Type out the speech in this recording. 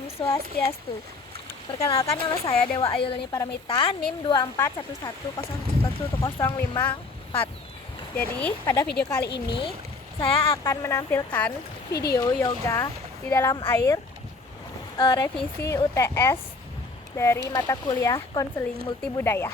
Om Swastiastu. Perkenalkan, nama saya Dewa Ayulani Paramita, NIM 2411101054. Jadi, pada video kali ini saya akan menampilkan video yoga di dalam air, revisi UTS dari mata kuliah konseling multibudaya.